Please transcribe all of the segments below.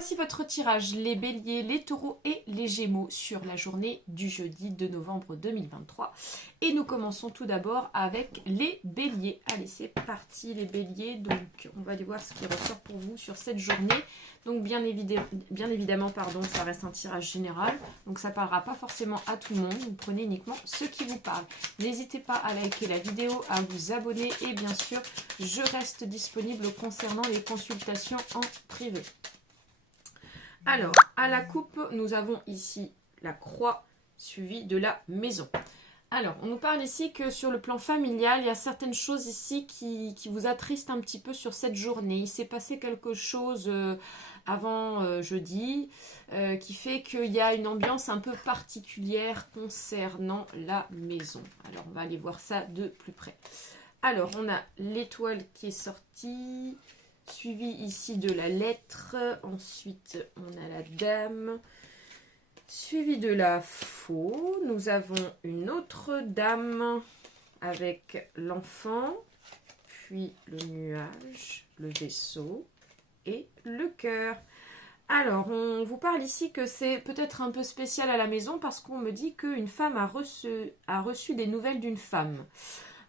Voici votre tirage, les béliers, les taureaux et les gémeaux sur la journée du jeudi 2 novembre 2023. Et nous commençons tout d'abord avec les béliers. Allez, c'est parti les béliers. Donc, on va aller voir ce qui ressort pour vous sur cette journée. Donc, bien évidemment, ça reste un tirage général. Donc, ça ne parlera pas forcément à tout le monde. Vous prenez uniquement ceux qui vous parlent. N'hésitez pas à liker la vidéo, à vous abonner. Et bien sûr, je reste disponible concernant les consultations en privé. Alors, à la coupe, nous avons ici la croix suivie de la maison. Alors, on nous parle ici que sur le plan familial, il y a certaines choses ici qui vous attristent un petit peu sur cette journée. Il s'est passé quelque chose avant jeudi qui fait qu'il y a une ambiance un peu particulière concernant la maison. Alors, on va aller voir ça de plus près. Alors, on a l'étoile qui est sortie, suivi ici de la lettre. Ensuite, on a la dame, suivi de la faux. Nous avons une autre dame avec l'enfant, puis le nuage, le vaisseau et le cœur. Alors, on vous parle ici que c'est peut-être un peu spécial à la maison parce qu'on me dit qu'une femme a reçu des nouvelles d'une femme.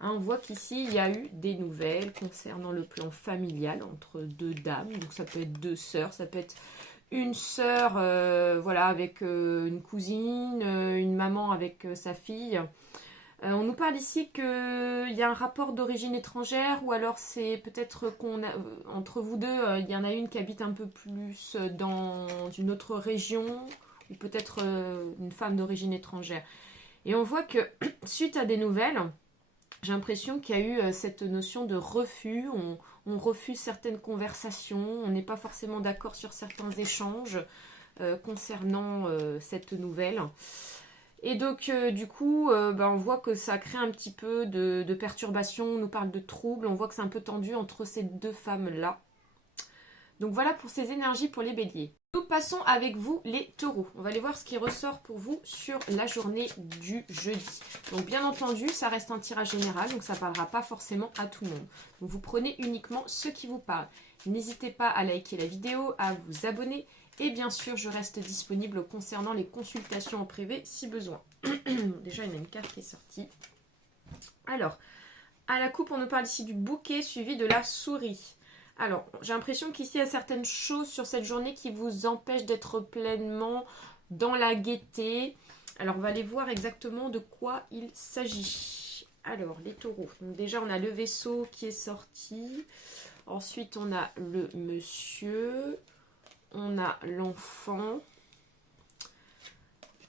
On voit qu'ici, il y a eu des nouvelles concernant le plan familial entre deux dames. Donc, ça peut être deux sœurs, ça peut être une sœur voilà, avec une cousine, une maman avec sa fille. On nous parle ici qu'il y a un rapport d'origine étrangère ou alors c'est peut-être entre vous deux, il y en a une qui habite un peu plus dans une autre région ou peut-être une femme d'origine étrangère. Et on voit que suite à des nouvelles, j'ai l'impression qu'il y a eu cette notion de refus. On refuse certaines conversations. On n'est pas forcément d'accord sur certains échanges concernant cette nouvelle. Et donc, du coup, on voit que ça crée un petit peu de perturbation. On nous parle de troubles. On voit que c'est un peu tendu entre ces deux femmes-là. Donc, voilà pour ces énergies pour les béliers. Nous passons avec vous les taureaux. On va aller voir ce qui ressort pour vous sur la journée du jeudi. Donc bien entendu, ça reste un tirage général, donc ça ne parlera pas forcément à tout le monde. Donc vous prenez uniquement ceux qui vous parlent. N'hésitez pas à liker la vidéo, à vous abonner. Et bien sûr, je reste disponible concernant les consultations en privé si besoin. Déjà, il y a une carte qui est sortie. Alors, à la coupe, on nous parle ici du bouquet suivi de la souris. Alors, j'ai l'impression qu'ici, il y a certaines choses sur cette journée qui vous empêchent d'être pleinement dans la gaieté. Alors, on va aller voir exactement de quoi il s'agit. Alors, les taureaux. Donc, déjà, on a le vaisseau qui est sorti. Ensuite, on a le monsieur. On a l'enfant.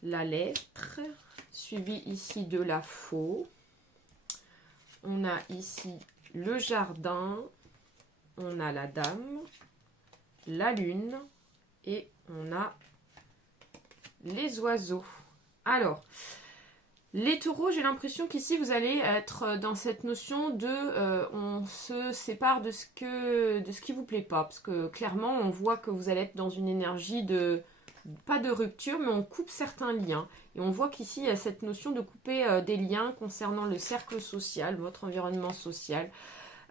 La lettre. Suivi ici de la faux. On a ici le jardin. On a la dame, la lune et on a les oiseaux. Alors, les taureaux, j'ai l'impression qu'ici, vous allez être dans cette notion de on se sépare de ce qui vous plaît pas. Parce que clairement, on voit que vous allez être dans une énergie de, pas de rupture, mais on coupe certains liens. Et on voit qu'ici, il y a cette notion de couper des liens concernant le cercle social, votre environnement social.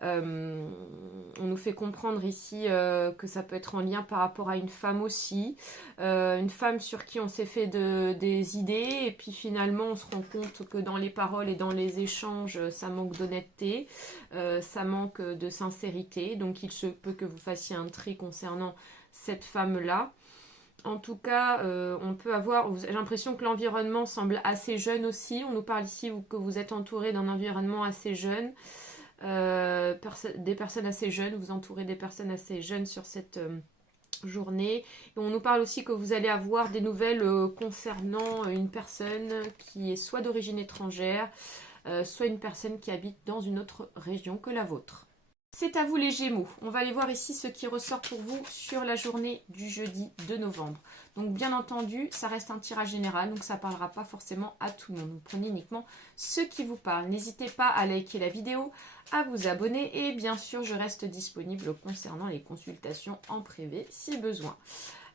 On nous fait comprendre ici que ça peut être en lien par rapport à une femme aussi, une femme sur qui on s'est fait des idées et puis finalement on se rend compte que dans les paroles et dans les échanges ça manque d'honnêteté, ça manque de sincérité, donc il se peut que vous fassiez un tri concernant cette femme-là. En tout cas, on peut avoir, j'ai l'impression que l'environnement semble assez jeune aussi. On nous parle ici que vous êtes entouré d'un environnement assez jeune. Des personnes assez jeunes, vous entourez des personnes assez jeunes sur cette journée. Et on nous parle aussi que vous allez avoir des nouvelles concernant une personne qui est soit d'origine étrangère, soit une personne qui habite dans une autre région que la vôtre. C'est à vous les Gémeaux. On va aller voir ici ce qui ressort pour vous sur la journée du jeudi 2 novembre. Donc bien entendu, ça reste un tirage général, donc ça ne parlera pas forcément à tout le monde. Vous prenez uniquement ceux qui vous parlent. N'hésitez pas à liker la vidéo, à vous abonner et bien sûr, je reste disponible concernant les consultations en privé si besoin.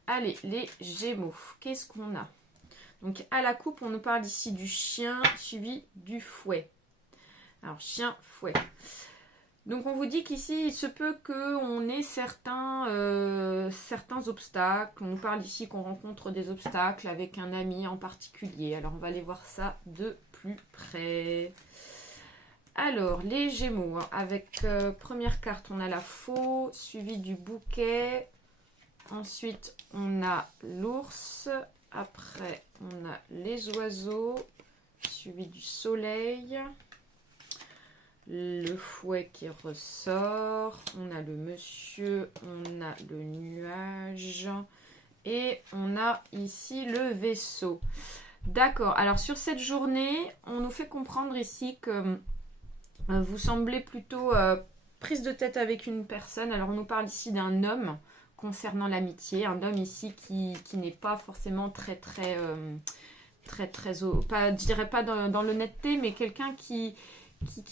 Allez, les Gémeaux, qu'est-ce qu'on a? Donc à la coupe, on nous parle ici du chien suivi du fouet. Alors chien, fouet. Donc on vous dit qu'ici, il se peut qu'on ait certains obstacles. On parle ici qu'on rencontre des obstacles avec un ami en particulier. Alors on va aller voir ça de plus près. Alors, les Gémeaux, hein, avec première carte, on a la faux, suivi du bouquet. Ensuite, on a l'ours. Après, on a les oiseaux, suivi du soleil. Le fouet qui ressort. On a le monsieur, on a le nuage. Et on a ici le vaisseau. D'accord, alors sur cette journée, on nous fait comprendre ici que vous semblez plutôt prise de tête avec une personne. Alors on nous parle ici d'un homme concernant l'amitié. Un homme ici qui n'est pas forcément très, pas, je dirais pas dans l'honnêteté, mais quelqu'un qui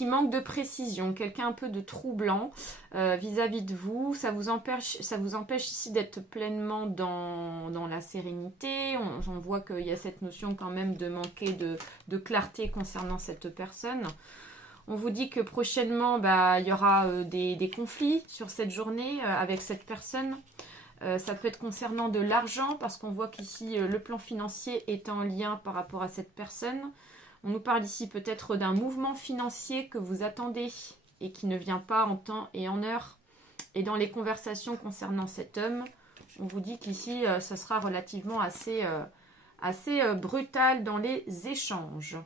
manque de précision, quelqu'un un peu de troublant vis-à-vis de vous. Ça vous empêche ici d'être pleinement dans la sérénité. On voit qu'il y a cette notion quand même de manquer de clarté concernant cette personne. On vous dit que prochainement, il y aura des conflits sur cette journée avec cette personne. Ça peut être concernant de l'argent parce qu'on voit qu'ici, le plan financier est en lien par rapport à cette personne. On nous parle ici peut-être d'un mouvement financier que vous attendez et qui ne vient pas en temps et en heure. Et dans les conversations concernant cet homme, on vous dit qu'ici, ça sera relativement assez brutal dans les échanges.